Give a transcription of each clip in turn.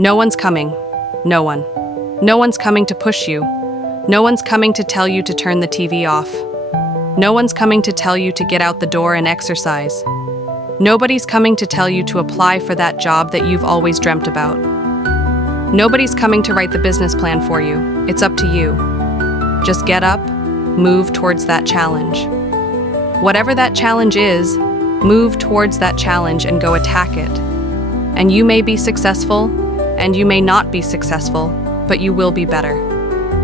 No one's coming. No one. No one's coming to push you. No one's coming to tell you to turn the TV off. No one's coming to tell you to get out the door and exercise. Nobody's coming to tell you to apply for that job that you've always dreamt about. Nobody's coming to write the business plan for you. It's up to you. Just get up, move towards that challenge. Whatever that challenge is, move towards that challenge and go attack it. And you may be successful, and you may not be successful, but you will be better.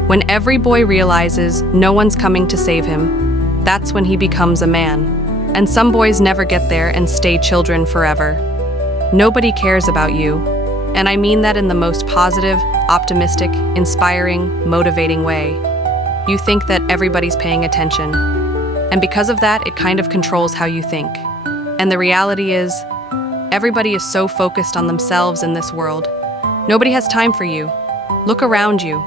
When every boy realizes no one's coming to save him, that's when he becomes a man. And some boys never get there and stay children forever. Nobody cares about you. And I mean that in the most positive, optimistic, inspiring, motivating way. You think that everybody's paying attention. And because of that, it kind of controls how you think. And the reality is, everybody is so focused on themselves in this world. Nobody has time for you. Look around you.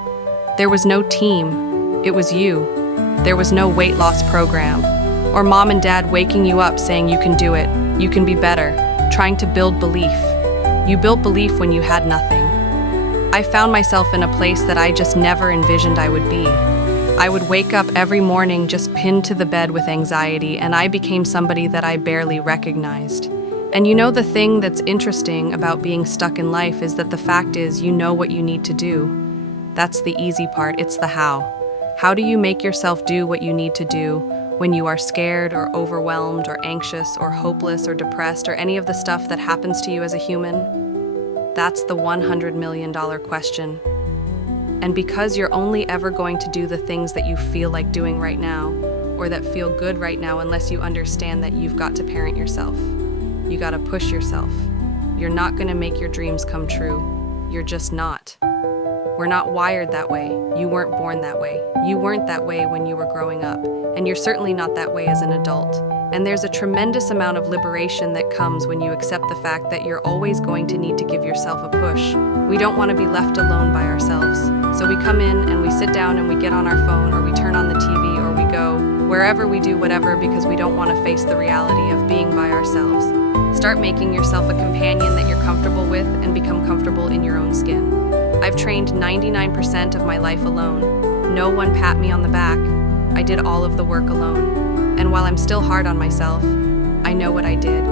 There was no team. It was you. There was no weight loss program. Or mom and dad waking you up saying you can do it, you can be better, trying to build belief. You built belief when you had nothing. I found myself in a place that I just never envisioned I would be. I would wake up every morning just pinned to the bed with anxiety, and I became somebody that I barely recognized. And you know, the thing that's interesting about being stuck in life is that the fact is you know what you need to do. That's the easy part, it's the how. How do you make yourself do what you need to do when you are scared or overwhelmed or anxious or hopeless or depressed or any of the stuff that happens to you as a human? That's the $100 million question. And because you're only ever going to do the things that you feel like doing right now, or that feel good right now, unless you understand that you've got to parent yourself. You got to push yourself. You're not going to make your dreams come true. You're just not. We're not wired that way. You weren't born that way. You weren't that way when you were growing up. And you're certainly not that way as an adult. And there's a tremendous amount of liberation that comes when you accept the fact that you're always going to need to give yourself a push. We don't want to be left alone by ourselves. So we come in and we sit down and we get on our phone, or we turn on the TV, or we go wherever, we do whatever, because we don't want to face the reality of being by ourselves. Start making yourself a companion that you're comfortable with and become comfortable in your own skin. I've trained 99% of my life alone. No one pat me on the back. I did all of the work alone. And while I'm still hard on myself, I know what I did.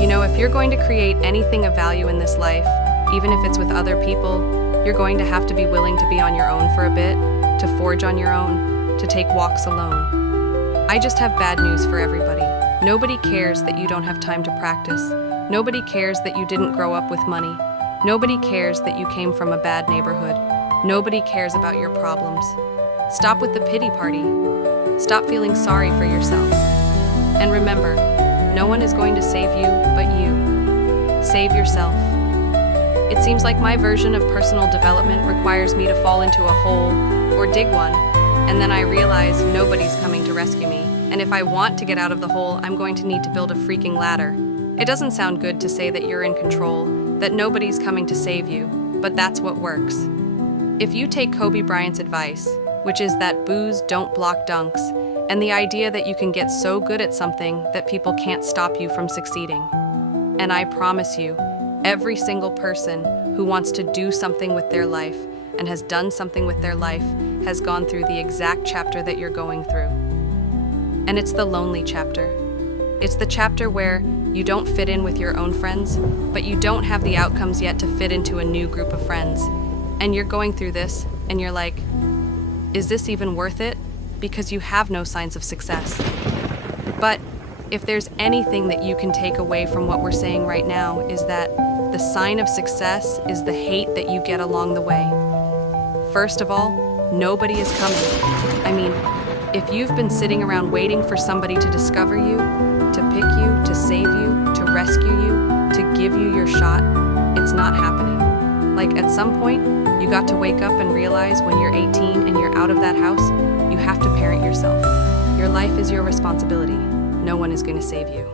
You know, if you're going to create anything of value in this life, even if it's with other people, you're going to have to be willing to be on your own for a bit, to forge on your own, to take walks alone. I just have bad news for everybody. Nobody cares that you don't have time to practice. Nobody cares that you didn't grow up with money. Nobody cares that you came from a bad neighborhood. Nobody cares about your problems. Stop with the pity party. Stop feeling sorry for yourself. And remember, no one is going to save you but you. Save yourself. It seems like my version of personal development requires me to fall into a hole or dig one, and then I realize nobody's coming to rescue me. And if I want to get out of the hole, I'm going to need to build a freaking ladder. It doesn't sound good to say that you're in control, that nobody's coming to save you, but that's what works. If you take Kobe Bryant's advice, which is that booze don't block dunks, and the idea that you can get so good at something that people can't stop you from succeeding. And I promise you, every single person who wants to do something with their life and has done something with their life has gone through the exact chapter that you're going through. And it's the lonely chapter. It's the chapter where you don't fit in with your own friends, but you don't have the outcomes yet to fit into a new group of friends. And you're going through this, and you're like, is this even worth it? Because you have no signs of success. But if there's anything that you can take away from what we're saying right now, is that the sign of success is the hate that you get along the way. First of all, nobody is coming. I mean, if you've been sitting around waiting for somebody to discover you, to pick you, to save you, to rescue you, to give you your shot, it's not happening. Like, at some point, you got to wake up and realize when you're 18 and you're out of that house, you have to parent yourself. Your life is your responsibility. No one is going to save you.